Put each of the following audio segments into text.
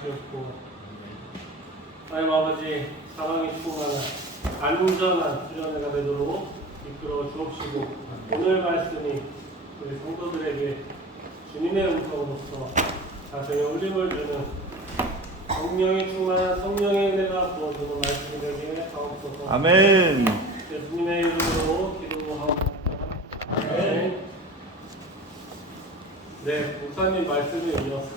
주셨고, 하나님 아버지 사랑이 충만한 안전한 수련회가 되도록 이끌어 주옵시고, 오늘 말씀이 우리 성도들에게 주님의 음성으로서 가정에 울림을 주는 성령이 충만한 성령의 은혜가 부어주는 말씀이 되기에 하옵소서. 아멘. 예수님의 이름으로 기도하옵소서. 아멘. 네, 목사님 말씀에 이어서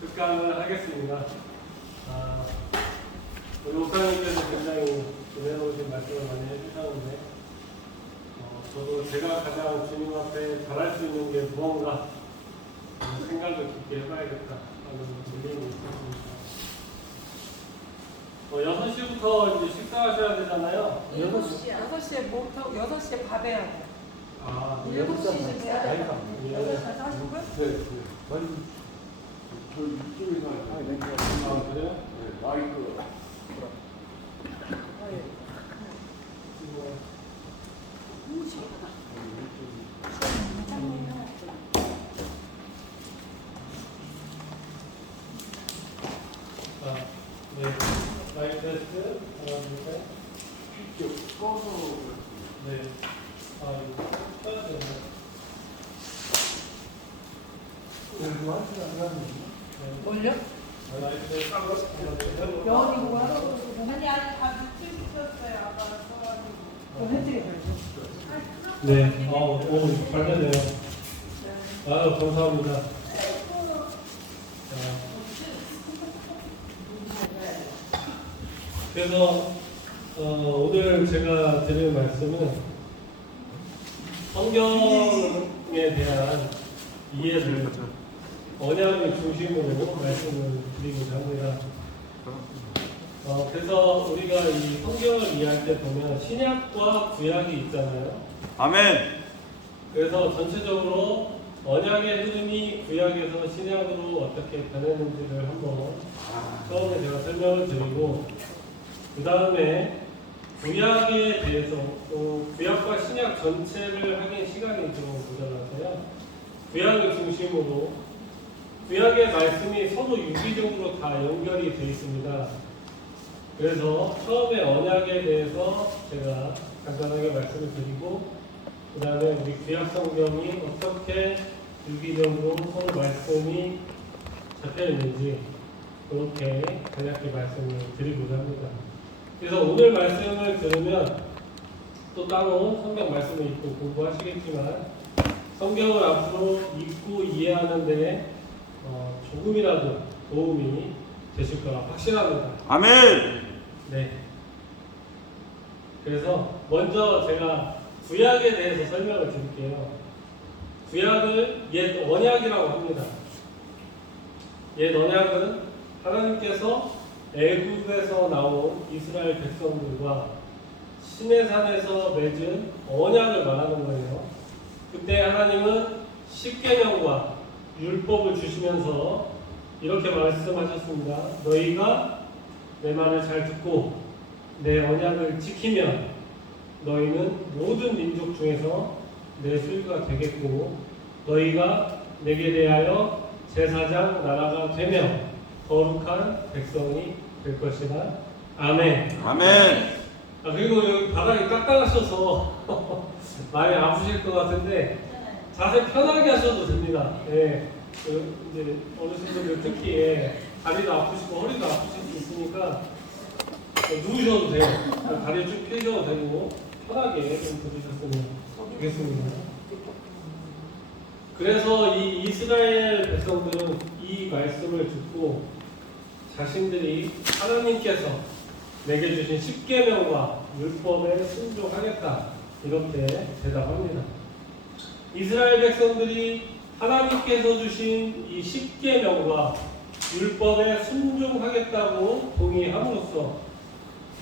특강을 하겠습니다. 우리 목사님께서 굉장히 은혜로우신 말씀을 많이 해주셨는데, 저도 제가 가장 주님 앞에 잘할 수 있는 게 무언가 생각을 깊게 해봐야겠다 하는 의견이 있었습니다. 6시부터 이제 식사하셔야 되잖아요. 6시에 밥 해야 돼. 7시쯤 해야 돼. 6시 40분? 네. 저 이쪽에서 그래요? 마이크. 네. 마이크 테스트. 하나, 둘, 셋. 이쪽 꺼서. 네. 이거 꺼야 되나요? 뭘요? 마이크 테스트. 하나, 둘, 셋. 영원히 그거 하라고. 아니 다 늦게 시켰어요. 아까 써가지고. 그거 해드려야죠. 네. 잘 되네요. 감사합니다. 그래서 오늘 제가 드릴 말씀은 성경에 대한 이해를 언약을 중심으로 말씀을 드리고자 합니다. 그래서 우리가 이 성경을 이해할 때 보면 신약과 구약이 있잖아요. 아멘. 그래서 전체적으로 언약의 흐름이 구약에서 신약으로 어떻게 변했는지를 한번 처음에 제가 설명을 드리고, 그 다음에 구약에 대해서 또 구약과 신약 전체를 하긴 시간이 좀 모자라서요. 구약을 중심으로 구약의 말씀이 서로 유기적으로 다 연결이 되어 있습니다. 그래서 처음에 언약에 대해서 제가 간단하게 말씀을 드리고, 그 다음에 우리 구약 성경이 어떻게 유기적으로 서로 말씀이 잡혀 있는지 그렇게 간략히 말씀을 드리고자 합니다. 그래서 오늘 말씀을 들으면 또 따로 성경 말씀을 읽고 공부하시겠지만, 성경을 앞으로 읽고 이해하는데 조금이라도 도움이 되실 거라 확신합니다. 아멘. 네. 그래서 먼저 제가 구약에 대해서 설명을 드릴게요. 구약을 옛 언약이라고 합니다. 옛 언약은 하나님께서 애굽에서 나온 이스라엘 백성들과 시내산에서 맺은 언약을 말하는 거예요. 그때 하나님은 십계명과 율법을 주시면서 이렇게 말씀하셨습니다. 너희가 내 말을 잘 듣고 내 언약을 지키면 너희는 모든 민족 중에서 내 소유가 되겠고, 너희가 내게 대하여 제사장 나라가 되며 거룩한 백성이 될 것이다. 아멘. 아멘. 그리고 여기 바닥이 딱딱하셔서 많이 아프실 것 같은데 자세 편하게 하셔도 됩니다. 예. 이제 어르신분들 특히 다리도 아프시고 허리도 아프실 수 있으니까 누우셔도 돼요. 다리 쭉 펴셔도 되고 편하게 좀 들으셨으면 좋겠습니다. 그래서 이 이스라엘 백성들은 이 말씀을 듣고 자신들이 하나님께서 내게 주신 십계명과 율법에 순종하겠다 이렇게 대답합니다. 이스라엘 백성들이 하나님께서 주신 이 십계명과 율법에 순종하겠다고 동의함으로써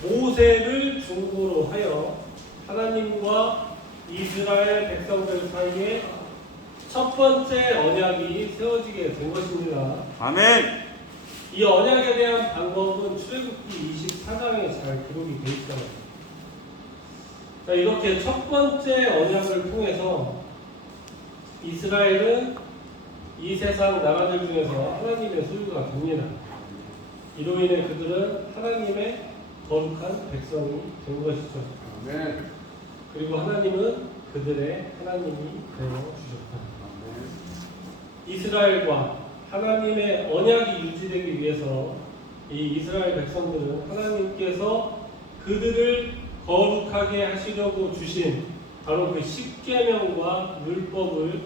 모세를 중보로 하여 하나님과 이스라엘 백성들 사이에 첫 번째 언약이 세워지게 된 것입니다. 아멘. 이 언약에 대한 방법은 출애굽기 24장에 잘 기록이 되어 있어요. 자, 이렇게 첫 번째 언약을 통해서 이스라엘은 이 세상 나라들 중에서 하나님의 소유가 됩니다. 이로 인해 그들은 하나님의 거룩한 백성이 된 것이죠. 아멘. 그리고 하나님은 그들의 하나님이 되어 주셨다. 이스라엘과 하나님의 언약이 유지되기 위해서 이 이스라엘 백성들은 하나님께서 그들을 거룩하게 하시려고 주신 바로 그 십계명과 율법을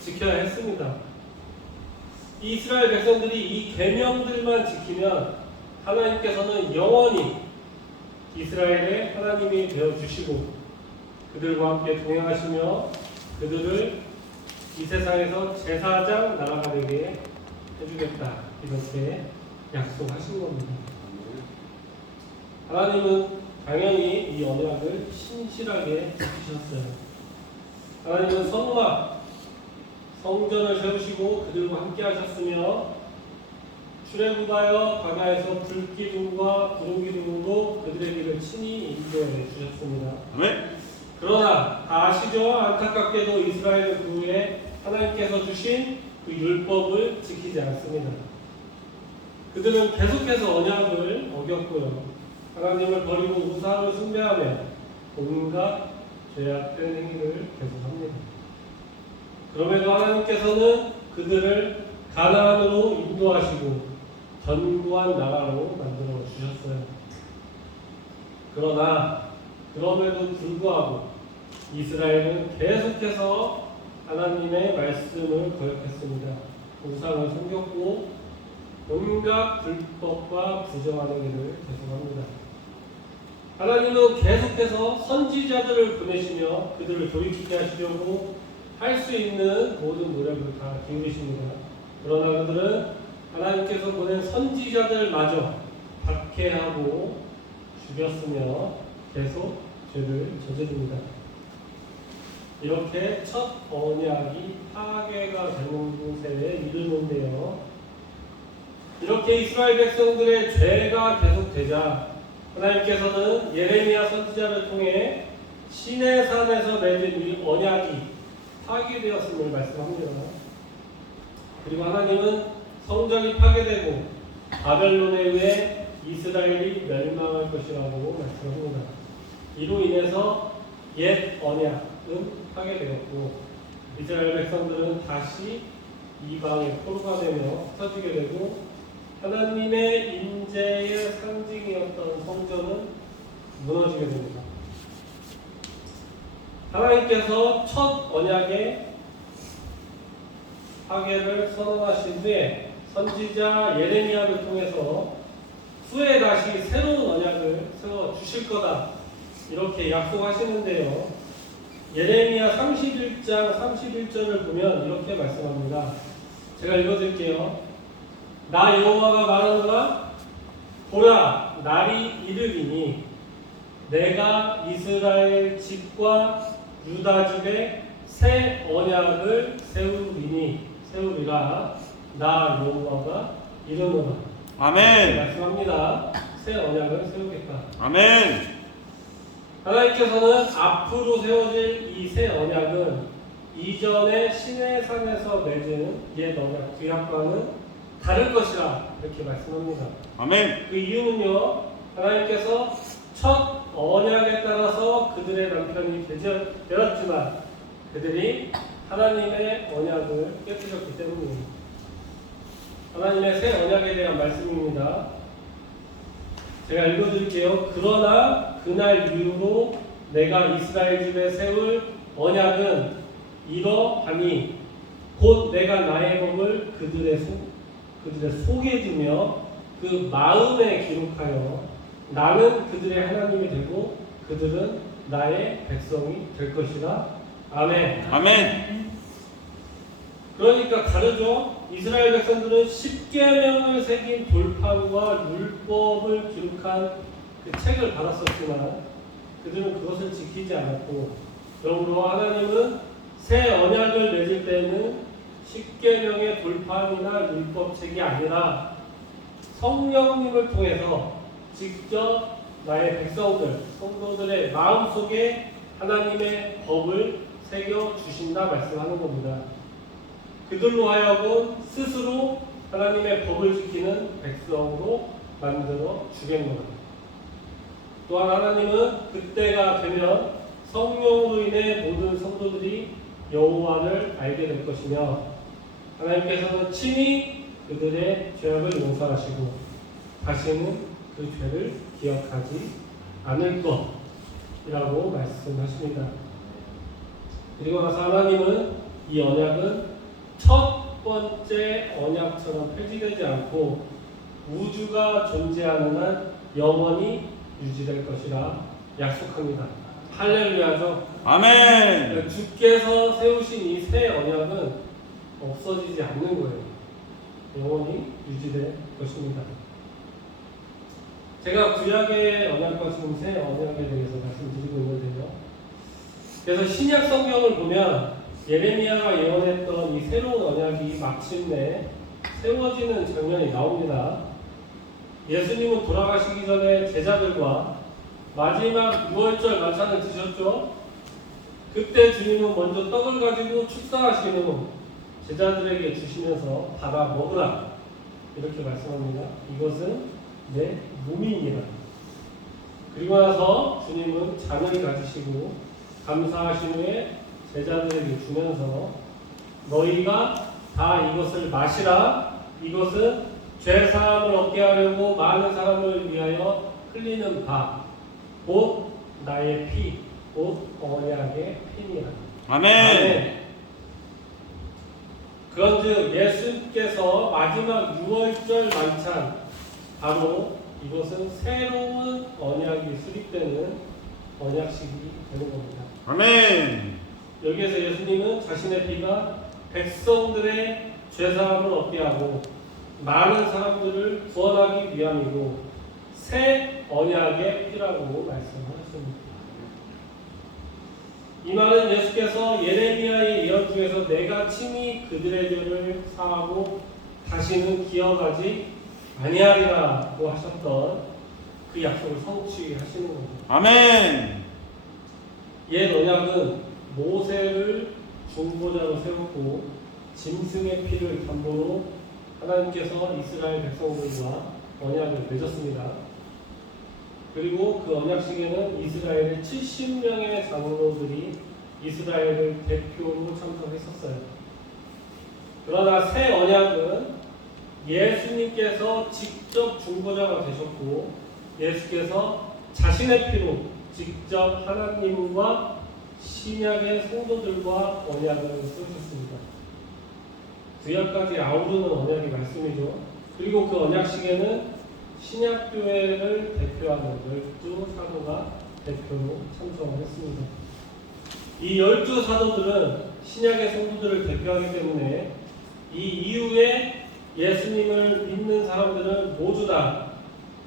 지켜야 했습니다. 이 이스라엘 백성들이 이 계명들만 지키면 하나님께서는 영원히 이스라엘의 하나님이 되어 주시고 그들과 함께 동행하시며 그들을 이 세상에서 제사장 나라가 되게 해주겠다 이렇게 약속하신 겁니다. 하나님은 당연히 이 언약을 신실하게 지키셨어요. 하나님은 성전을 세우시고 그들과 함께 하셨으며 출애굽하여 광야에서 불기둥과 구름기둥으로 그들의 길을 친히 인도해 주셨습니다. 아멘. 그러나 다 아시죠? 안타깝게도 이스라엘은 그 후에 하나님께서 주신 그 율법을 지키지 않습니다. 그들은 계속해서 언약을 어겼고요. 하나님을 버리고 우상을 숭배하며 온갖 죄악된 행위를 계속합니다. 그럼에도 하나님께서는 그들을 가나안으로 인도하시고 견고한 나라로 만들어 주셨어요. 그러나 그럼에도 불구하고 이스라엘은 계속해서 하나님의 말씀을 거역했습니다. 우상을 섬겼고 온갖 불법과 부정하는 일을 계속합니다. 하나님은 계속해서 선지자들을 보내시며 그들을 돌이키게 하시려고 할 수 있는 모든 노력을 다 기울이십니다. 그러나 그들은 하나님께서 보낸 선지자들마저 박해하고 죽였으며 계속 죄를 저지릅니다. 이렇게 첫 언약이 파괴가 되는 곳에 이르는데요. 이렇게 이스라엘 백성들의 죄가 계속되자 하나님께서는 예레미야 선지자를 통해 시내산에서 맺은 이 언약이 파괴되었음을 말씀합니다. 그리고 하나님은 성전이 파괴되고 바벨론에 의해 이스라엘이 멸망할 것이라고 말씀합니다. 이로 인해서 옛 언약은 파괴되었고 이스라엘 백성들은 다시 이방의 포로가 되며 흩어지게 되고 하나님의 임재의 상징이었던 성전은 무너지게 됩니다. 하나님께서 첫 언약의 파괴를 선언하신 후에 선지자 예레미야를 통해서 후에 다시 새로운 언약을 세워 주실 거다 이렇게 약속하시는데요. 예레미야 31장 31절을 보면 이렇게 말씀합니다. 제가 읽어드릴게요. 나 여호와가 말하노라 보라 날이 이르리니 내가 이스라엘 집과 유다 집에 새 언약을 세우리라 나 여호와가 이르노라. 아멘. 말씀합니다. 새 언약을 세우겠다. 아멘. 하나님께서는 앞으로 세워질 이 새 언약은 이전의 시내산에서 맺은 옛 언약 구약과는 다를 것이라 이렇게 말씀합니다. 아멘. 그 이유는요. 하나님께서 첫 언약에 따라서 그들의 남편이 되었지만 그들이 하나님의 언약을 깨뜨렸기 때문입니다. 하나님의 새 언약에 대한 말씀입니다. 제가 읽어드릴게요. 그러나 그날 이후로 내가 이스라엘 집에 세울 언약은 이러하니 곧 내가 나의 법을 그들의 속에 두며 그 마음에 기록하여 나는 그들의 하나님이 되고 그들은 나의 백성이 될 것이라. 아멘. 아멘. 그러니까 다르죠. 이스라엘 백성들은 십계명을 새긴 돌판과 율법을 기록한 그 책을 받았었지만 그들은 그것을 지키지 않았고 그러므로 하나님은 새 언약을 맺을 때는 십계명의 돌판이나 율법책이 아니라 성령님을 통해서 직접 나의 백성들, 성도들의 마음속에 하나님의 법을 새겨 주신다 말씀하는 겁니다. 그들로 하여금 스스로 하나님의 법을 지키는 백성으로 만들어 주겠노라. 또한 하나님은 그때가 되면 성령으로 인해 모든 성도들이 여호와를 알게 될 것이며 하나님께서는 친히 그들의 죄악을 용서하시고 다시는 그 죄를 기억하지 않을 것이라고 말씀하십니다. 그리고 나서 하나님은 이 언약은 첫 번째 언약처럼 폐지되지 않고 우주가 존재하는 한 영원히 유지될 것이라 약속합니다. 할렐루야죠. 아멘. 주께서 세우신 이 새 언약은 없어지지 않는 거예요. 영원히 유지될 것입니다. 제가 구약의 언약과 지금 새 언약에 대해서 말씀드리고 있는데요. 그래서 신약 성경을 보면 예레미야가 예언했던 이 새로운 언약이 마침내 세워지는 장면이 나옵니다. 예수님은 돌아가시기 전에 제자들과 마지막 유월절 만찬을 드셨죠. 그때 주님은 먼저 떡을 가지고 축사하신 후 제자들에게 주시면서 받아 먹으라 이렇게 말씀합니다. 이것은 내 몸이니라. 그리고 나서 주님은 잔을 가지시고 감사하신 후에 제자들에게 주면서 너희가 다 이것을 마시라. 이것은 죄사함을 얻게 하려고 많은 사람을 위하여 흘리는 바 곧 나의 피, 곧 언약의 피니라. 아멘. 그런즉 예수께서 마지막 유월절 만찬 바로 이것은 새로운 언약이 수립되는 언약식이 되는 겁니다. 아멘. 여기에서 예수님은 자신의 피가 백성들의 죄사함을 얻게 하고 많은 사람들을 구원하기 위함이고 새 언약의 피라고 말씀하셨습니다. 이 말은 예수께서 예레미야의 예언 중에서 내가 친히 그들의 죄를 사하고 다시는 기억하지 아니하리라고 하셨던 그 약속을 성취하시는 겁니다. 아멘. 옛 언약은 모세를 중보자로 세웠고 짐승의 피를 담보로 하나님께서 이스라엘 백성들과 언약을 맺었습니다. 그리고 그 언약식에는 이스라엘의 70명의 장로들이 이스라엘을 대표로 참석했었어요. 그러나 새 언약은 예수님께서 직접 중보자가 되셨고 예수께서 자신의 피로 직접 하나님과 신약의 성도들과 언약을 쓰셨습니다. 구약까지 아우르는 언약의 말씀이죠. 그리고 그 언약식에는 신약교회를 대표하는 12사도가 대표로 참석을 했습니다. 이 12사도들은 신약의 성도들을 대표하기 때문에 이 이후에 예수님을 믿는 사람들은 모두 다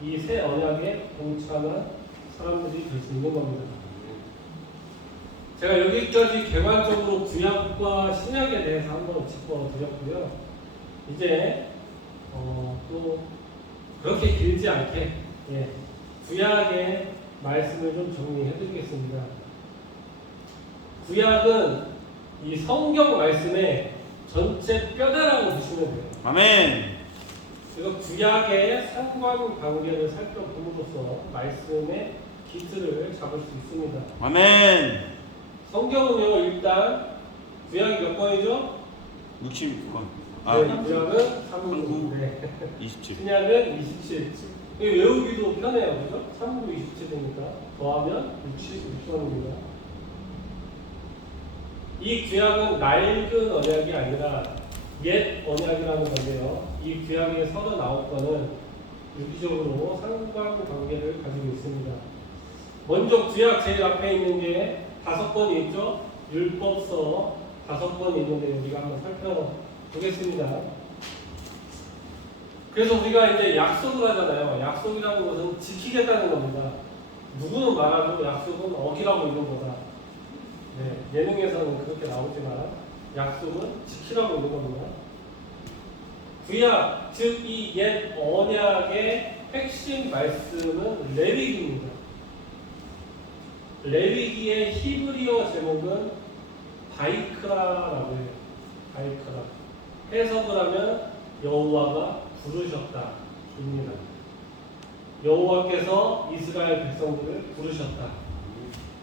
이 새 언약에 동참한 사람들이 될 수 있는 겁니다. 제가 여기까지 개괄적으로 구약과 신약에 대해서 한번 짚어드렸고요. 이제 또 그렇게 길지 않게 구약의 말씀을 좀 정리해드리겠습니다. 구약은 이 성경 말씀의 전체 뼈대라고 보시면 돼요. 아멘. 그래서 구약의 상관관계를 살펴봄으로써 말씀의 기틀을 잡을 수 있습니다. 아멘. 성경은요 일단 구약이 몇 권이죠? 60권. 구약은 3구, 27. 신약은 27. 외우기도 편해요, 그죠? 3구 27이니까 더하면 66권입니다. 이 구약은 낡은 언약이 아니라 옛 언약이라는 건데요. 이 구약의 39권은 유기적으로 상관관계를 가지고 있습니다. 먼저 구약 제일 앞에 있는 게 5권이 있죠. 율법서 5권이 있는데 우리가 한번 살펴보겠습니다. 그래서 우리가 이제 약속을 하잖아요. 약속이라는 것은 지키겠다는 겁니다. 누구는 말하죠. 약속은 어기라고 있는 거다. 예능에서는 그렇게 나오지만 약속은 지키라고 있는 겁니다. 구약, 즉 이 옛 언약의 핵심 말씀은 레위기입니다. 레위기의 히브리어 제목은 바이크라라고 해요. 바이크라. 해석을 하면 여호와가 부르셨다 입니다. 여호와께서 이스라엘 백성들을 부르셨다.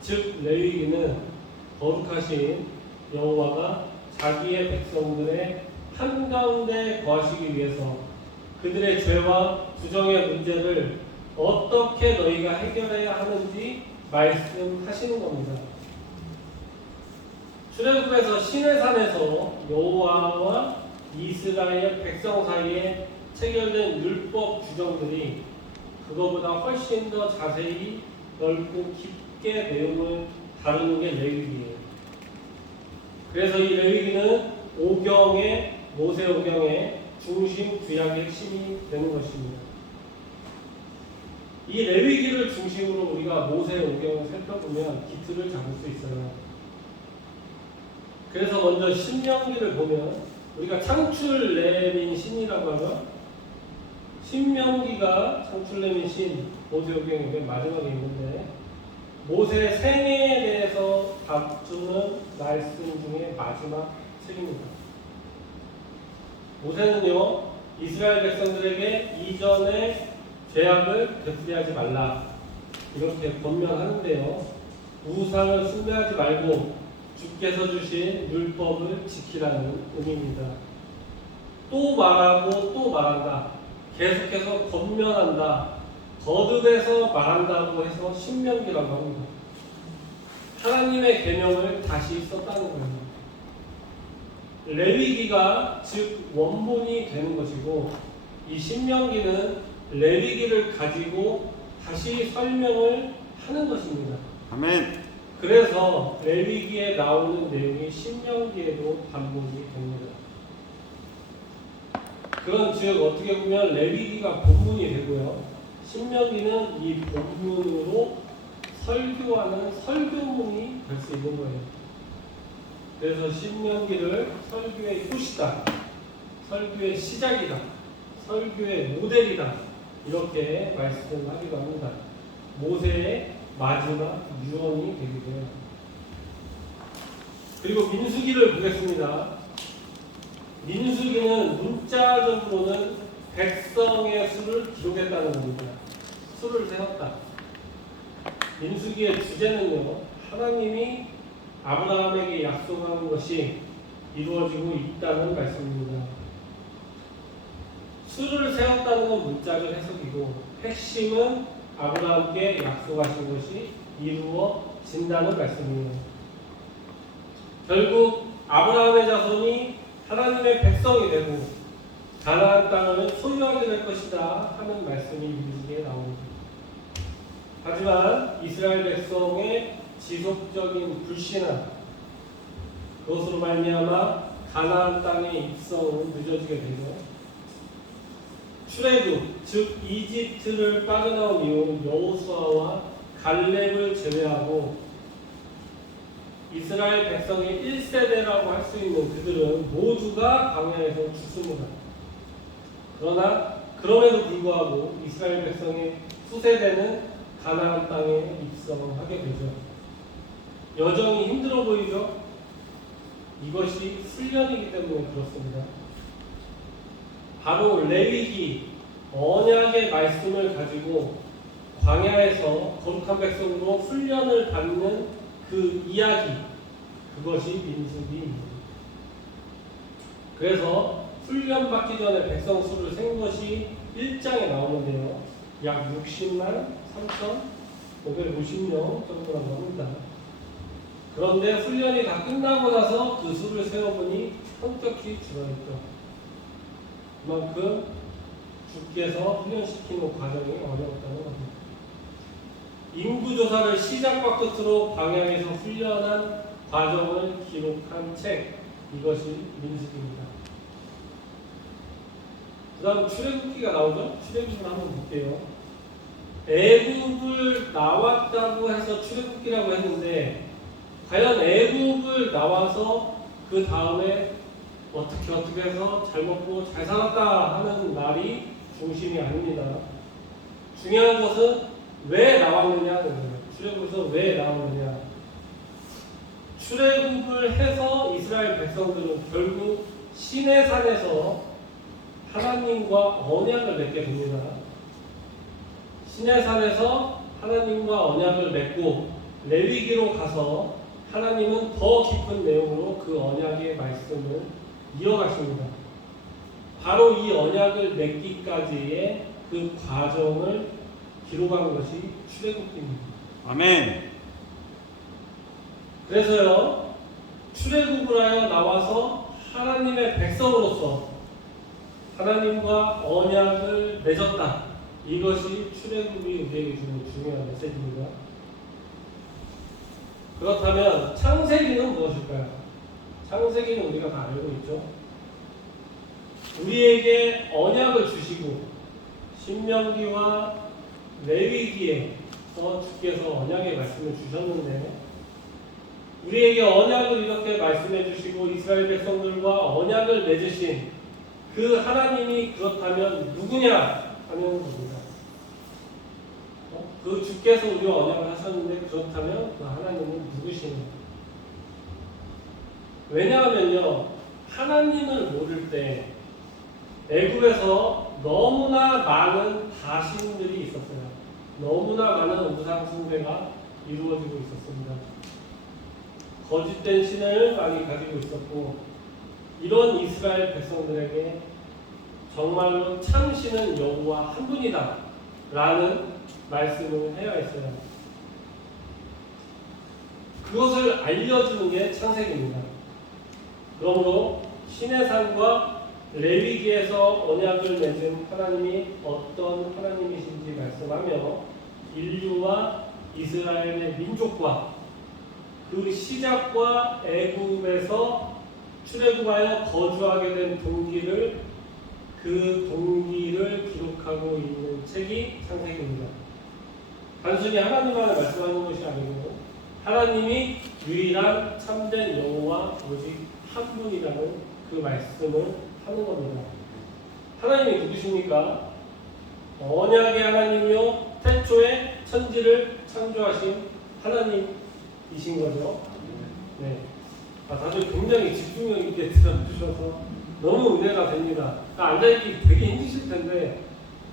즉 레위기는 거룩하신 여호와가 자기의 백성들의 한가운데 거하시기 위해서 그들의 죄와 부정의 문제를 어떻게 너희가 해결해야 하는지 말씀하시는 겁니다. 출애굽에서 시내산에서 여호와와 이스라엘 백성 사이에 체결된 율법 규정들이 그거보다 훨씬 더 자세히 넓고 깊게 내용을 다루는 게 레위기예요. 그래서 이 레위기는 모세 오경의 중심 구약의 핵심이 되는 것입니다. 이 레위기를 중심으로 우리가 모세 오경을 살펴보면 기틀을 잡을 수 있어요. 그래서 먼저 신명기를 보면 우리가 창출내민 신이라고 하면 신명기가 창출내민 신 모세오경의 맨 마지막에 있는데 모세의 생애에 대해서 다투는 말씀 중에 마지막 책입니다. 모세는요 이스라엘 백성들에게 이전의 죄악을 되풀이하지 말라 이렇게 권면하는데요 우상을 숭배하지 말고 주께서 주신 율법을 지키라는 의미입니다. 또 말하고 또 말한다. 계속해서 권면한다. 거듭해서 말한다고 해서 신명기라고 합니다. 하나님의 계명을 다시 썼다는 거예요. 레위기가 즉 원본이 되는 것이고 이 신명기는 레위기를 가지고 다시 설명을 하는 것입니다. 아멘. 그래서 레위기에 나오는 내용이 신명기에도 반복이 됩니다. 그런 즉 어떻게 보면 레위기가 본문이 되고요. 신명기는 이 본문으로 설교하는 설교문이 될 수 있는 거예요. 그래서 신명기를 설교의 토시다, 설교의 시작이다, 설교의 모델이다 이렇게 말씀하기도 합니다. 모세의 마지막 유언이 되기도 해요. 그리고 민수기를 보겠습니다. 민수기는 문자적으로는 백성의 수를 기록했다는 겁니다. 수를 세웠다. 민수기의 주제는요, 하나님이 아브라함에게 약속한 것이 이루어지고 있다는 말씀입니다. 수를 세웠다는 건 문자적 해석이고 핵심은 아브라함께 약속하신 것이 이루어진다는 말씀이에요. 결국 아브라함의 자손이 하나님의 백성이 되고 가나안 땅을 소유하게 될 것이다 하는 말씀이 민수기에 나옵니다. 하지만 이스라엘 백성의 지속적인 불신앙 그것으로 말미암아 가나안 땅의 입성은 늦어지게 되고 출애굽 즉 이집트를 빠져나온 이후 여호수아와 갈렙을 제외하고 이스라엘 백성의 1세대라고 할 수 있는 그들은 모두가 광야에서 죽습니다. 그러나 그럼에도 불구하고 이스라엘 백성의 수세대는 가나안 땅에 입성하게 되죠. 여정이 힘들어 보이죠? 이것이 훈련이기 때문에 그렇습니다. 바로 레위기 언약의 말씀을 가지고 광야에서 거룩한 백성으로 훈련을 받는 그 이야기 그것이 민수기입니다. 그래서 훈련받기 전에 백성 수를 센 것이 1장에 나오는데요. 약 60만 3,550명 정도라고 합니다. 그런데 훈련이 다 끝나고 나서 그 수를 세어보니 현격히 줄어있죠. 그만큼 주께서 훈련시키는 과정이 어려웠다는 겁니다. 인구조사를 시작과 끝으로 광야에서 훈련한 과정을 기록한 책 이것이 민수기입니다. 그 다음 출애굽기가 나오죠? 출애굽을 한번 볼게요. 애굽을 나왔다고 해서 출애굽기라고 했는데 과연 애굽을 나와서 그 다음에 어떻게 해서 잘 먹고 잘 살았다 하는 말이 중심이 아닙니다. 중요한 것은 왜 나왔느냐는 거예요. 출애굽에서 왜 나왔느냐. 출애굽을 해서 이스라엘 백성들은 결국 시내산에서 하나님과 언약을 맺게 됩니다. 시내산에서 하나님과 언약을 맺고 레위기로 가서 하나님은 더 깊은 내용으로 그 언약의 말씀을 이어가십니다. 바로 이 언약을 맺기까지의 그 과정을 기록한 것이 출애굽기입니다. 아멘. 그래서요, 출애굽을 하여 나와서 하나님의 백성으로서 하나님과 언약을 맺었다. 이것이 출애굽이 우리에게 주는 중요한 메시지입니다. 그렇다면 창세기는 무엇일까요? 창세기는 우리가 다 알고 있죠. 우리에게 언약을 주시고 신명기와 레위기에서 주께서 언약의 말씀을 주셨는데 우리에게 언약을 이렇게 말씀해 주시고 이스라엘 백성들과 언약을 맺으신 그 하나님이 그렇다면 누구냐 하는 겁니다. 그 주께서 우리와 언약을 하셨는데 그렇다면 그 하나님은 누구시냐? 왜냐하면요, 하나님을 모를 때 애굽에서 너무나 많은 다신들이 있었어요. 너무나 많은 우상 숭배가 이루어지고 있었습니다. 거짓된 신을 많이 가지고 있었고, 이런 이스라엘 백성들에게 정말로 참 신은 여호와 한 분이다 라는 말씀을 해야 했어요. 그것을 알려주는 게 창세기입니다. 그러므로 시내산과 레위기에서 언약을 맺은 하나님이 어떤 하나님이신지 말씀하며 인류와 이스라엘의 민족과 그 시작과 애굽에서 출애굽하여 거주하게 된 동기를 기록하고 있는 책이 창세기입니다. 단순히 하나님만을 말씀하는 것이 아니고 하나님이 유일한 참된 여호와 오직 한 분이라는 그 말씀을 하는 겁니다. 하나님이 누구십니까? 언약의 하나님이요 태초에 천지를 창조하신 하나님이신 거죠. 네. 다들 굉장히 집중력 있게 들어주셔서 너무 은혜가 됩니다. 앉아있기 되게 힘드실 텐데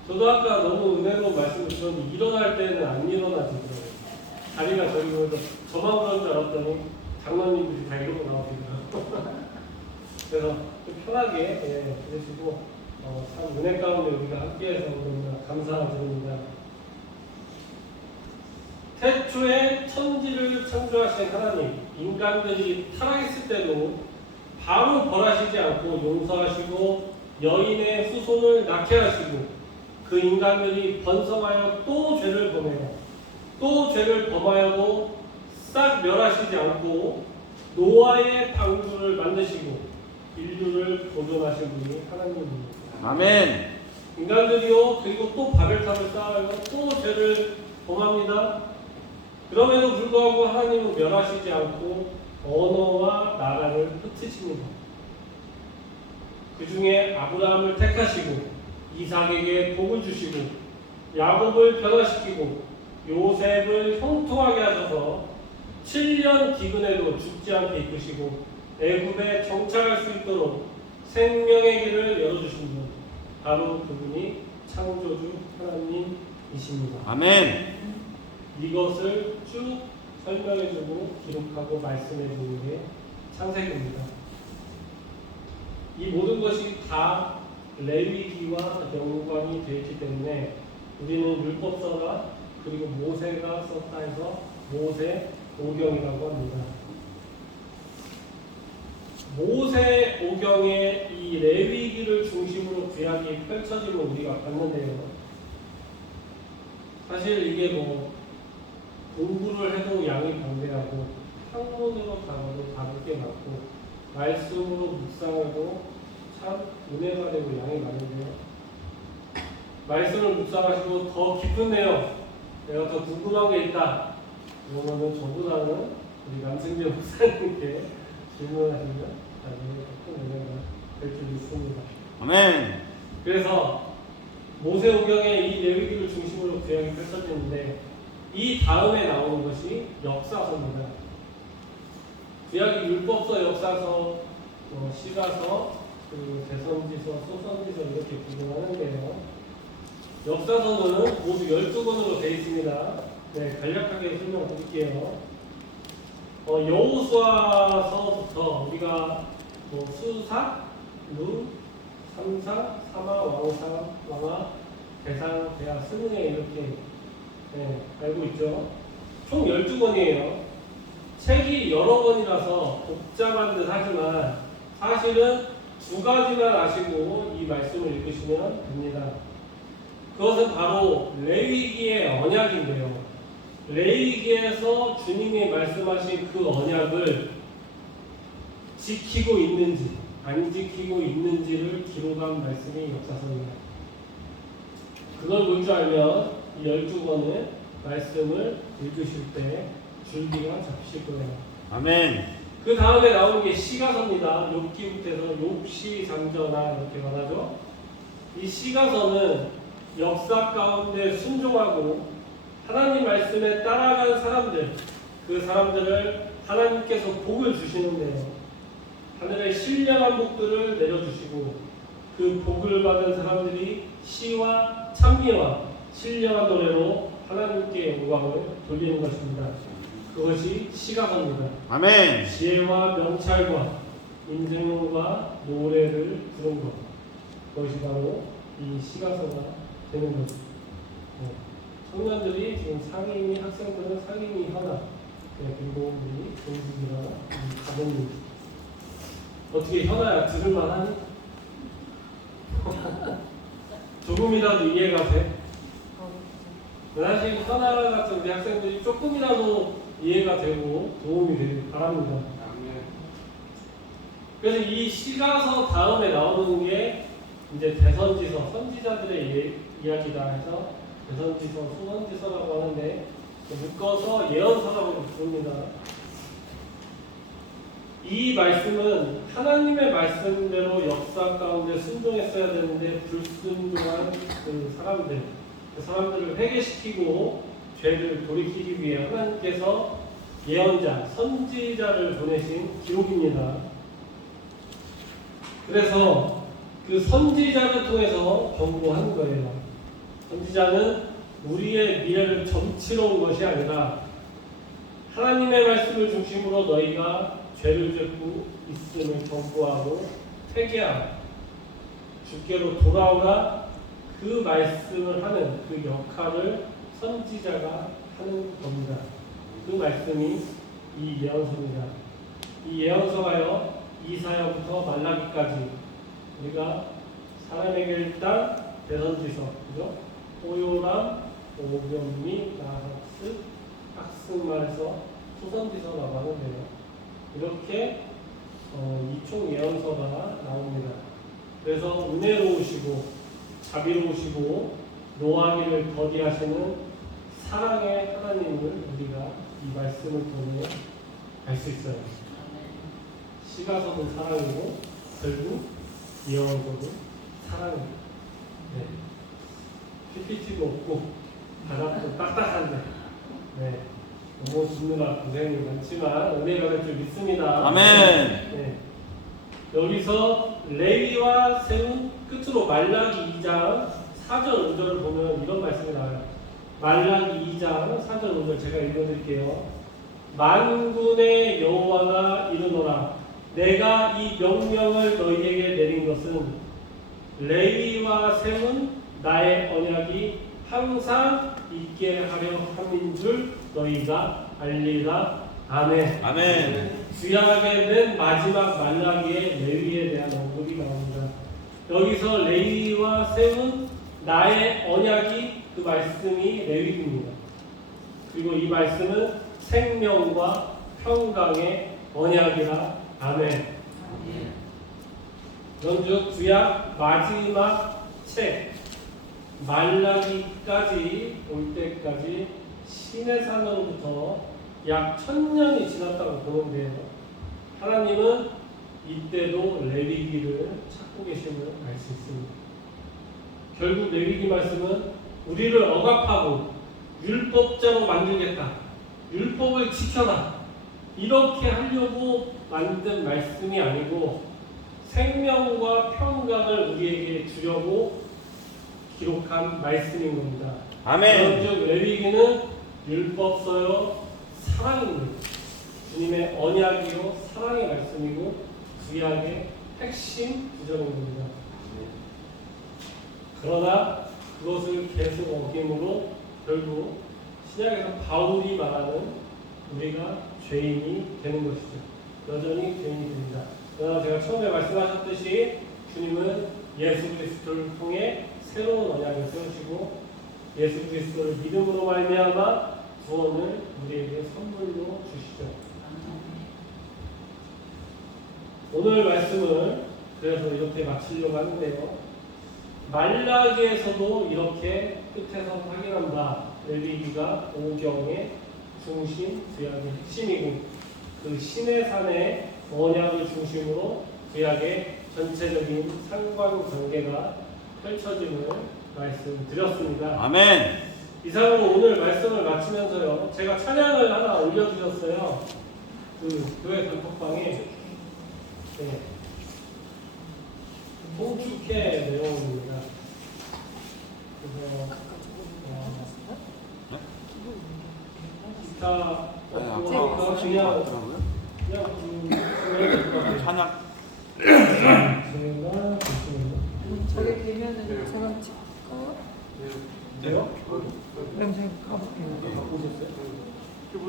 저도 아까 너무 은혜로 말씀을 드렸는데 일어날 때는 안 일어나지더라고요. 다리가 저리 보여서 저만 그런 줄 알았더니 장로님들이 다 이러고 나오시더라고요. 그래서 좀 편하게 그러시고 참 은혜 가운데 우리가 함께해서 너무나 감사드립니다. 태초에 천지를 창조하신 하나님, 인간들이 타락했을 때도 바로 벌하시지 않고 용서하시고 여인의 후손을 낳게 하시고 그 인간들이 번성하여 또 죄를 범해요. 또 죄를 범하여도 싹 멸하시지 않고 노아의 방주를 만드시고 인류를 보존하신 분이 하나님입니다. 아멘. 인간들이요 그리고 또 바벨탑을 쌓아요. 또 죄를 범합니다. 그럼에도 불구하고 하나님은 멸하시지 않고 언어와 나라를 흩으십니다. 그 중에 아브라함을 택하시고 이삭에게 복을 주시고 야곱을 변화시키고 요셉을 형통하게 하셔서 7년 기근에도 죽지 않게 이끄시고 애굽에 정착할 수 있도록 생명의 길을 열어주신 분 바로 그분이 창조주 하나님이십니다. 아멘. 이것을 쭉 설명해주고 기록하고 말씀해주는 게 창세기입니다. 이 모든 것이 다 레위기와 연관이 되어 있기 때문에 우리는 율법서가 그리고 모세가 썼다 해서 모세오경이라고 합니다. 모세오경의 이 레위기를 중심으로 구약이 펼쳐짐을 우리가 봤는데요. 사실 이게 공부를 해도 양이 방대하고 학문으로 다뤄도 다룰 게 많고 말씀으로 묵상해도 참 은혜가 되고 양이 많은데요. 말씀을 묵상하시고 더 깊은 내용 내가 더 궁금한 게 있다 그러면은 저보다는 우리 남승재 목사님께 질문하시면 나중에 더 큰 은혜가 될 줄 믿습니다. 아멘. 그래서 모세오경의 이 레위기를 중심으로 구약이 펼쳐지는데 이 다음에 나오는 것이 역사서입니다. 구약이 율법서, 역사서, 시가서, 그 대선지서, 소선지서 이렇게 구분하는데요. 역사서는 모두 12권으로 되어 있습니다. 네, 간략하게 설명드릴게요. 여호수아서부터 우리가 뭐 수사, 루, 삼사, 사마, 왕아, 대상, 대하, 스문에 이렇게 네, 알고 있죠. 총 12권이에요. 책이 여러 권이라서 복잡한 듯 하지만 사실은 두 가지만 아시고 이 말씀을 읽으시면 됩니다. 그것은 바로 레위기의 언약인데요. 레위기에서 주님이 말씀하신 그 언약을 지키고 있는지 안 지키고 있는지를 기록한 말씀이 역사서입니다. 그걸 볼 줄 알면 이 12권의 말씀을 읽으실 때 줄기가 잡히실 거예요. 아멘. 그 다음에 나오는 게 시가서입니다. 욥기부터 해서 욥시, 잠전하 이렇게 말하죠. 이 시가서는 역사 가운데 순종하고 하나님 말씀에 따라간 사람들, 그 사람들을 하나님께서 복을 주시는데요. 하늘의 신령한 복들을 내려주시고 그 복을 받은 사람들이 시와 찬미와 신령한 노래로 하나님께 영광을 돌리는 것입니다. 그것이 시가서입니다. 아멘. 지혜와 명찰과 인증과 노래를 부른 것, 그것이 바로 이 시가서가 되는 거죠. 청년들이 지금 상임이, 학생들은 상임이 현아, 그리고 우리 동숙이랑 가정님 어떻게 현아야 들을만하니? 조금이라도 이해가 돼? 사실 현아 같은 우리 학생들이 조금이라도 이해가 되고 도움이 되길 바랍니다. 그래서 이 시가서 다음에 나오는 게 이제 대선지서, 선지자들의 이야기다 해서 대선지서, 소선지서라고 하는데 묶어서 예언서라고 부릅니다. 이 말씀은 하나님의 말씀대로 역사 가운데 순종했어야 되는데 불순종한 그 사람들을 회개시키고 죄를 돌이키기 위해 하나님께서 예언자, 선지자를 보내신 기록입니다. 그래서 그 선지자를 통해서 경고하는 거예요. 선지자는 우리의 미래를 점치러 온 것이 아니라 하나님의 말씀을 중심으로 너희가 죄를 짓고 있음을 경고하고 회개하고 주께로 돌아오라, 그 말씀을 하는 그 역할을 선지자가 하는 겁니다. 그 말씀이 이 예언서입니다. 이 예언서가요, 이사야부터 말라기까지 우리가 사람에게 일단 대선지서, 그죠? 오요람, 오병미, 나하스, 학승말서, 소선지서라고 하는데요. 이렇게 이총 예언서가 나옵니다. 그래서 은혜로우시고 자비로우시고 노하기를 더디하시는 사랑의 하나님을 우리가 이 말씀을 통해 알 수 있어요. 시가서도 사랑이고 결국 예언서도 사랑입니다. 네. PPT도 없고 바닥도 딱딱한데 네. 너무 듣느라 고생이 많지만 은혜가 될 줄 믿습니다. 아멘. 네. 여기서 레위와 세운 끝으로 말라기 2장 4절 5절을 보면 이런 말씀이 나와요. 말라기 2장 4절 5절 제가 읽어드릴게요. 만군의 여호와가 이르노라, 내가 이 명령을 너희에게 내린 것은 레위와 세운 나의 언약이 항상 있게 하려 함인 줄 너희가 알리라. 아멘. 아멘. 구약에 된 마지막 말라기의 레위에 대한 언급이 나옵니다. 여기서 레위와 세운 나의 언약이, 그 말씀이 레위기입니다. 그리고 이 말씀은 생명과 평강의 언약이라. 아멘. 그런즉 구약 마지막 책 말라기까지 올 때까지 시내산으로부터 약 1000년이 지났다고 보는데요. 하나님은 이때도 레위기를 찾고 계심을 알 수 있습니다. 결국 레위기 말씀은 우리를 억압하고 율법자로 만들겠다, 율법을 지켜라, 이렇게 하려고 만든 말씀이 아니고 생명과 평강을 우리에게 주려고 기록한 말씀인 겁니다. 아멘. 즉 레위기는 율법서요 사랑입니다. 주님의 언약이요 사랑의 말씀이고 구약의 핵심 구절인 겁니다. 그러나 그것을 계속 어김으로 결국 신약에서 바울이 말하는 우리가 죄인이 되는 것이죠. 여전히 죄인이 됩니다. 그러나 제가 처음에 말씀하셨듯이 주님은 예수 그리스도를 통해 새로운 언약을 세우시고 예수 그리스도를 믿음으로 말미암아 구원을 우리에게 선물로 주시죠. 오늘 말씀을 그래서 이렇게 마치려고 하는데요. 말라기에서도 이렇게 끝에서 확인한다. 레위기가 5경의 중심, 구약의 핵심이고 그 시내산의 언약을 중심으로 구약의 전체적인 상관관계가 펼쳐짐을 말씀드렸습니다. 아멘. 이상으로 오늘 말씀을 마치면서요. 제가 찬양을 하나 올려드렸어요. 그 교회 단톡방에 봉축회 내용입니다. 그래서 자, 그냥 찬양. 저게 되면은 저랑 찍을까요? 돼요? 그럼 제가 가볼게요.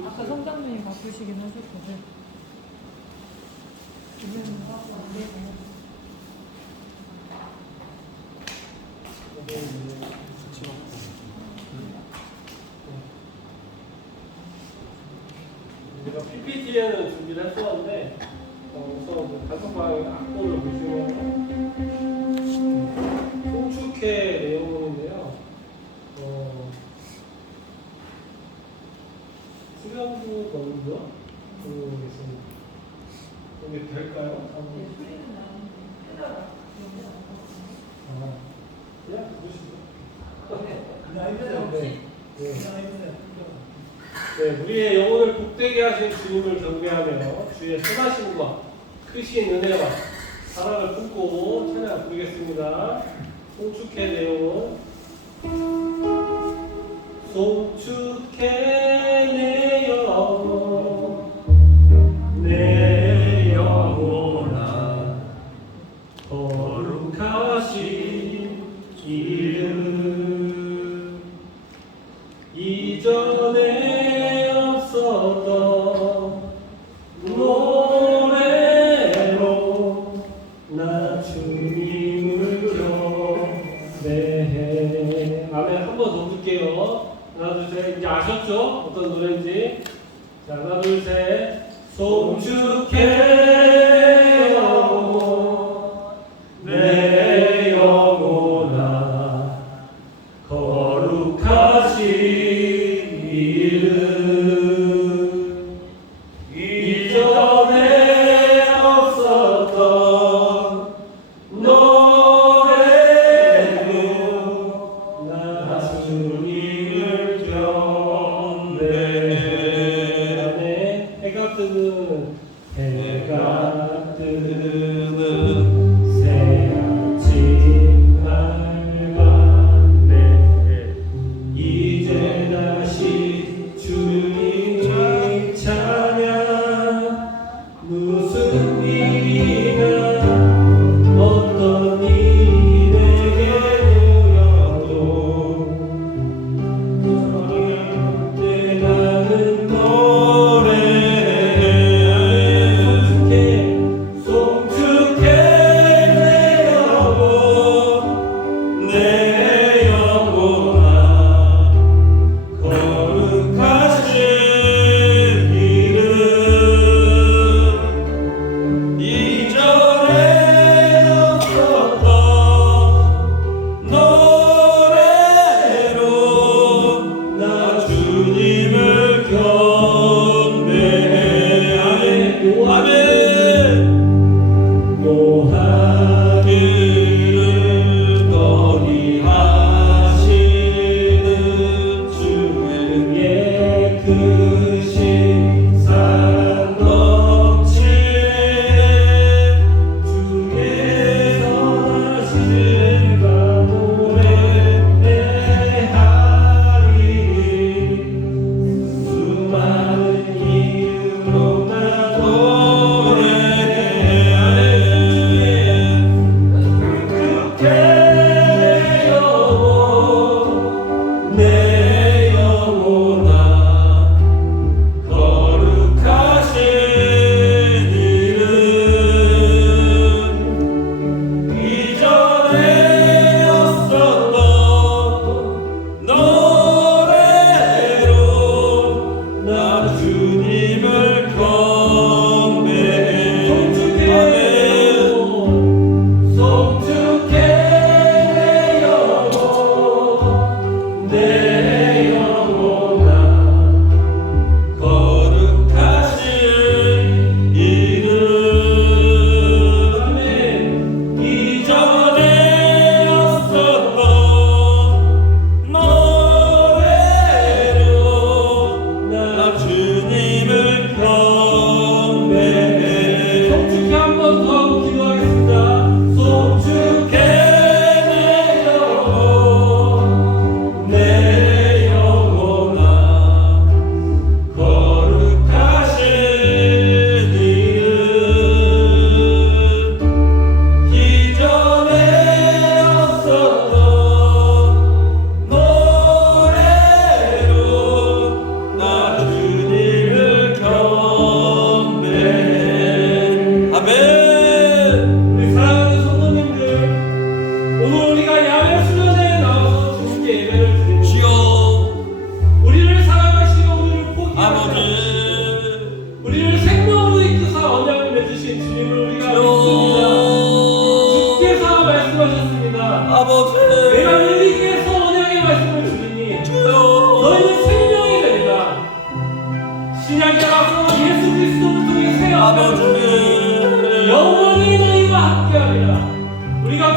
아까 성장님이 바쁘시긴 하실 텐데. 되면은 하고 안 되고. 제가 PPT에는 준비를 했었는데 우선 단톡방에 악보를 보시면 송축회 내용인데요. 수련부 건조 있습니다. 이게 될까요? 그냥 부르시죠. 그냥 해보세요. 네, 우리의 영혼을 복되게 하신 주님을 경배하며 주의 선하심과 크신 은혜와 사랑을 품고 찬양 부르겠습니다. 송축회 내용은 송축회 내 영혼 내 영혼아 거룩하신 이름 이전에 없었던 노래로 나 주님을 경배해. 아멘. 한 번 더 볼게요. 하나 둘 셋. 이제 아셨죠? 어떤 노래인지. 자, 하나 둘 셋. 송축해 영혼 내 영혼아 거룩하신 이름 이전에 없었던 노래로 나 주님을 경배하네. 해가 뜨는 해가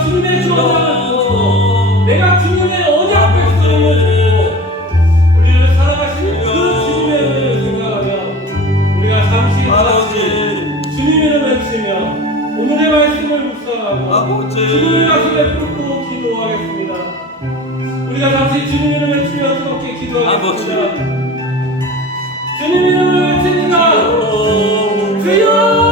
주님의 주어장을 듣고 내가 주님의 언약 백성임을 듣고 우리를 살아가시는 그 주님의 은혜를 생각하며 우리가 잠시 같이 주님의 이름 외치며 오늘의 말씀을 묵상하고 주님의 가슴에 꿇고 기도하겠습니다. 우리가 잠시 주님의 이름 외치며 뜨겁게 기도하겠습니다. 주님의 이름을 외칩니다. 주여!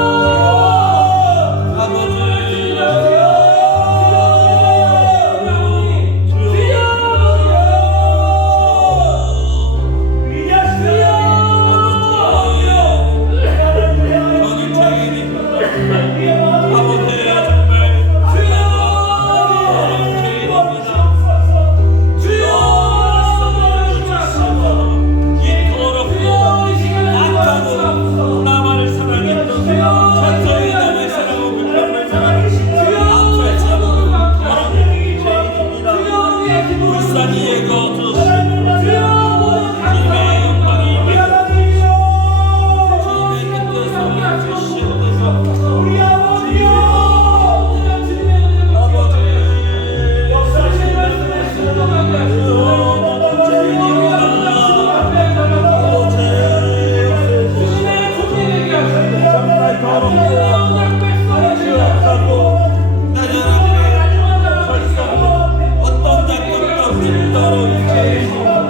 어떤 작품도 힘들어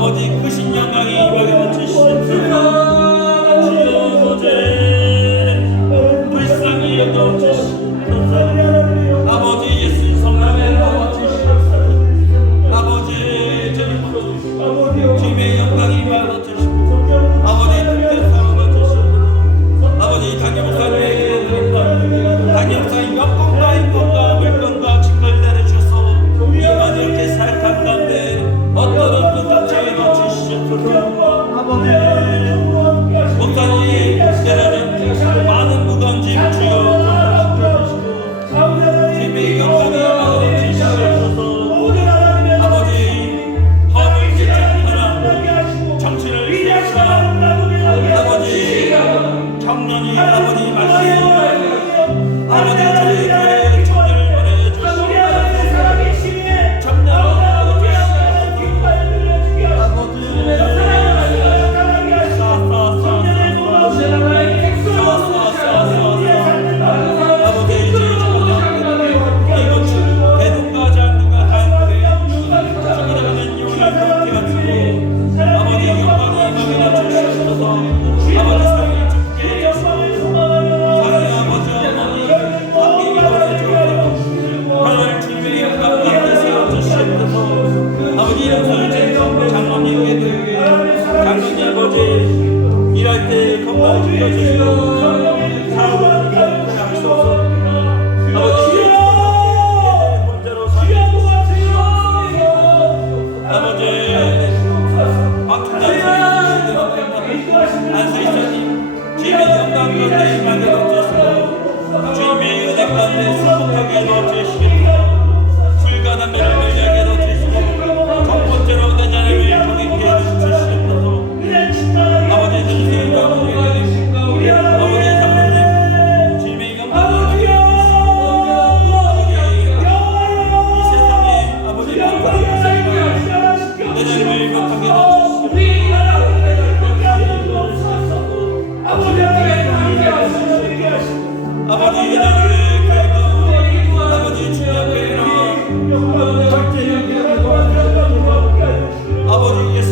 아버지 크신 영광이 임하게 넘치시옵소서. 주여 아버지 불쌍히 여겨주시옵소서. 아버지 예수 성령을 도와주시옵소서. 아버지 저를 풀어주시옵소서. 주님의 영광이 임하게 넘치시옵소서. 아버지 뜻대로 주시옵소서. 아버지 당뇨 목사님에게 드립니다. 당뇨 목사님 영광과 인권과 물건과 직걸 내려주셔서 우리가 이렇게 살아간 가운데 어떤 것까지 넣어주시옵소서. 아버지 목사님 내려준 많은 무거운 짐 주여 주시고 주님의 영광이 넘치시옵소서. 아버지 허물 지적하라 정치를 세우시라. 아버지 청년이 아버지 말씀 아버지 저희 교회 청년을 보내주시옵소서. 청년을 일할 때 건강 지켜주시고 사업을 하시옵소서. 아버지 혼자로 살고 아버지 박준자 안수이사님 주님의 영광 가운데 임하게 넣어주시고 주님의 은혜 가운데 승복하게 넣어주시고 술과 담배를 멀리하게 넣어주시고 정복제로 내 자녀를 통행케 해주시옵소서. 아버지 주님 아버지 장로님 주님의 영광을 이 세상에 아버지 내 자녀를 못하게 아버지 이들을 갈고 아버지 주님 앞에 아버지 예수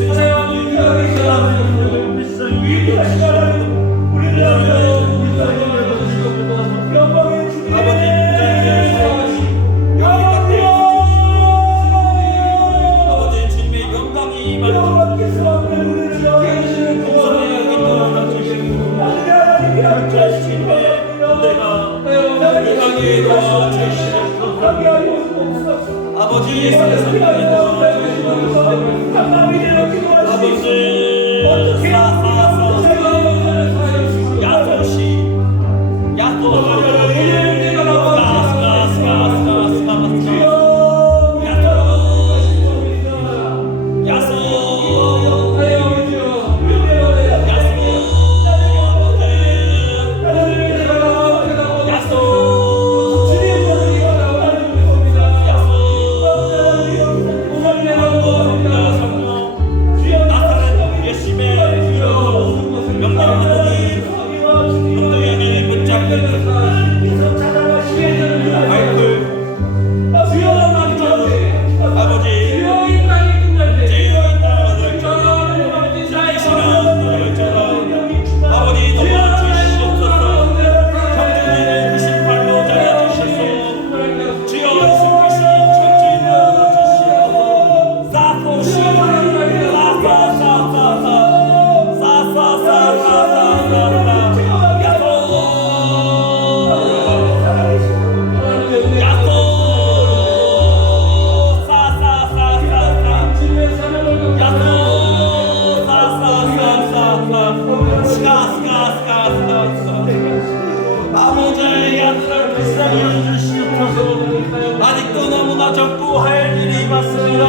아버지 주님의 영광이 임하여 동성애하게 도와주시고 주님의 은혜가 임하게 도와주시옵소서. 아버지 예수의 성령이 도와주시옵소서. 아버지 야소시 아직도 너무나 적고 할 일이 많습니다.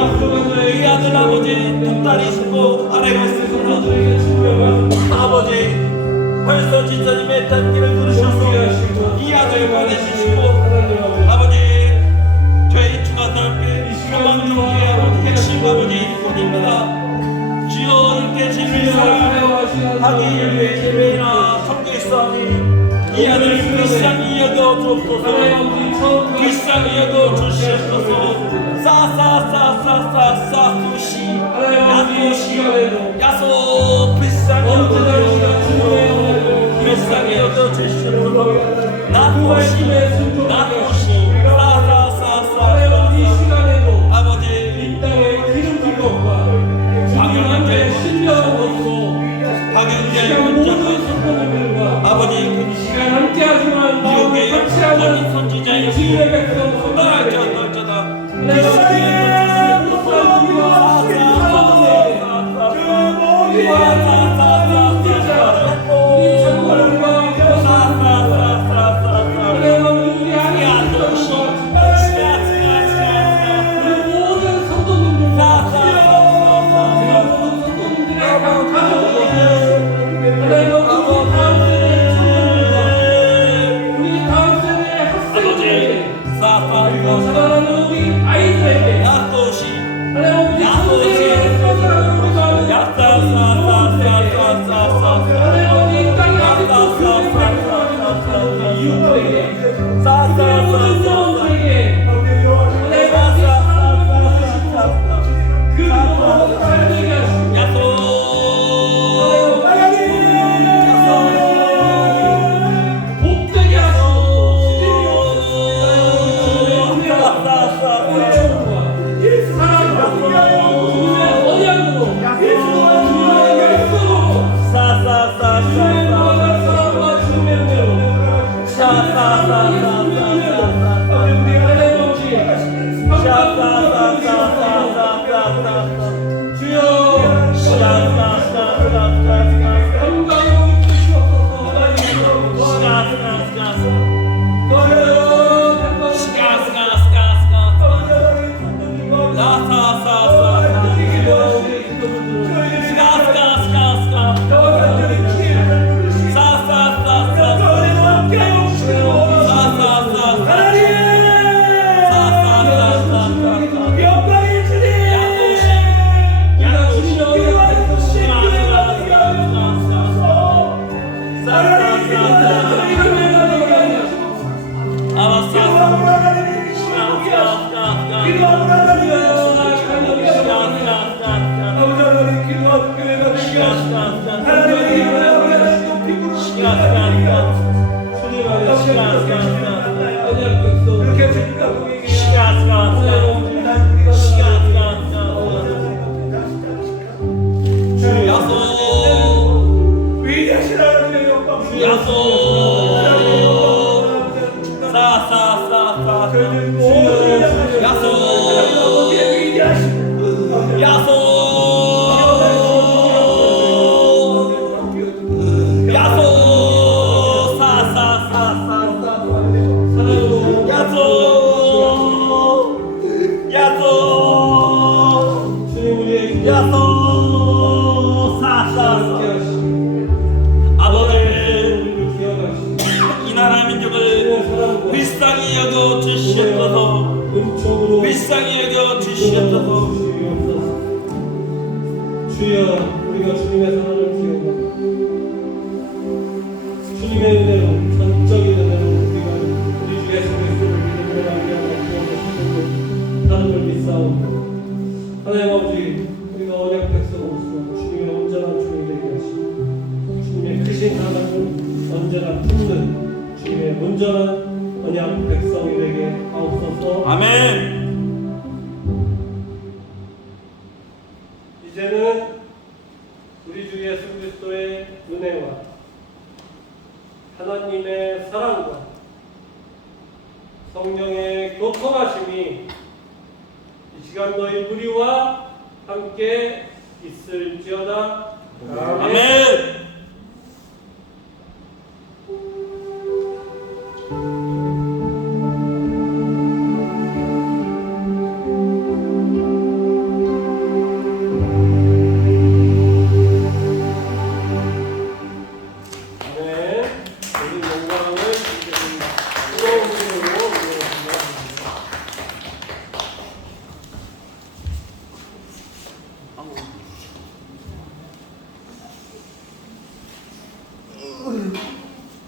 이 아들 아버지 두 딸이 있고 아내가 있습니다. 아버지 벌써 지사님의 단기를 들으셔서 이 아들 보내주시고 아버지 저희 주간날배 소망종교의 아버지 핵심 아버지 일꾼입니다. 주여 이렇게 진리를 하기 위해 예배나 성교했사오니 이 아들 불쌍히 여겨 주옵소서. 불쌍히 여겨 주시옵소서. 사사사사사사수시 야수시 그 말씀에 순종하게 하시고 하나님 이 시간에도 아버지 이 땅에 기름질것과 주님 앞에 신령한 것으로 이 박영재 시간 모든 성도님들과 아버지 이 시간 함께하지만 마음을 미국의 같이 모든 하는 선지자의 주님의 백성 떨어져 성도들에게 떨쳐다 하나님 못한 우리와 성도들에게 우리 장관과 우리 아내와 그리고 모든 성도님들과 그리고 모든 성도님들의 각 가족과 하나님 우리 다음 세대의 학생들에게 그리고 자라나는 우리 아이들에게 하나님 우리 전세에 살아가는 우리 많은 하나님 이 땅에 아직도 그들을 발견하지 못하는 우리 이웃들에게 우리 모든 영혼들에게 그 영혼을 살게 하시고 복되게 하시고 주님의 사랑과 주님의 언약으로 주님의 열정으로 주님의 무한한 사랑과 주님의 은혜로 사랑과 예수님의 은혜로 불쌍히 여겨 주시옵소서. 불쌍히 여겨 주시옵소서. 주여 우리가 주님의 사랑을 기억하고 주님의 은혜로 전적인 은혜로 우리가 우리 주 예수 그리스도를 믿음으로 말미암아 구원을 하는 걸 믿사옵니다. 하나님 아버지 우리가 언약 백성으로서 주님의 온전한 종이 되게 하시고 주님의 크신 사랑을 언제나 품는 주님의 온전한 언약 백성이 되게 하옵소서. 아멘. 이제는 우리 주 예수 그리스도의 은혜와 하나님의 사랑과 성령의 교통하심이 이 시간 너희 우리와 함께 있을지어다. 아멘. 아멘.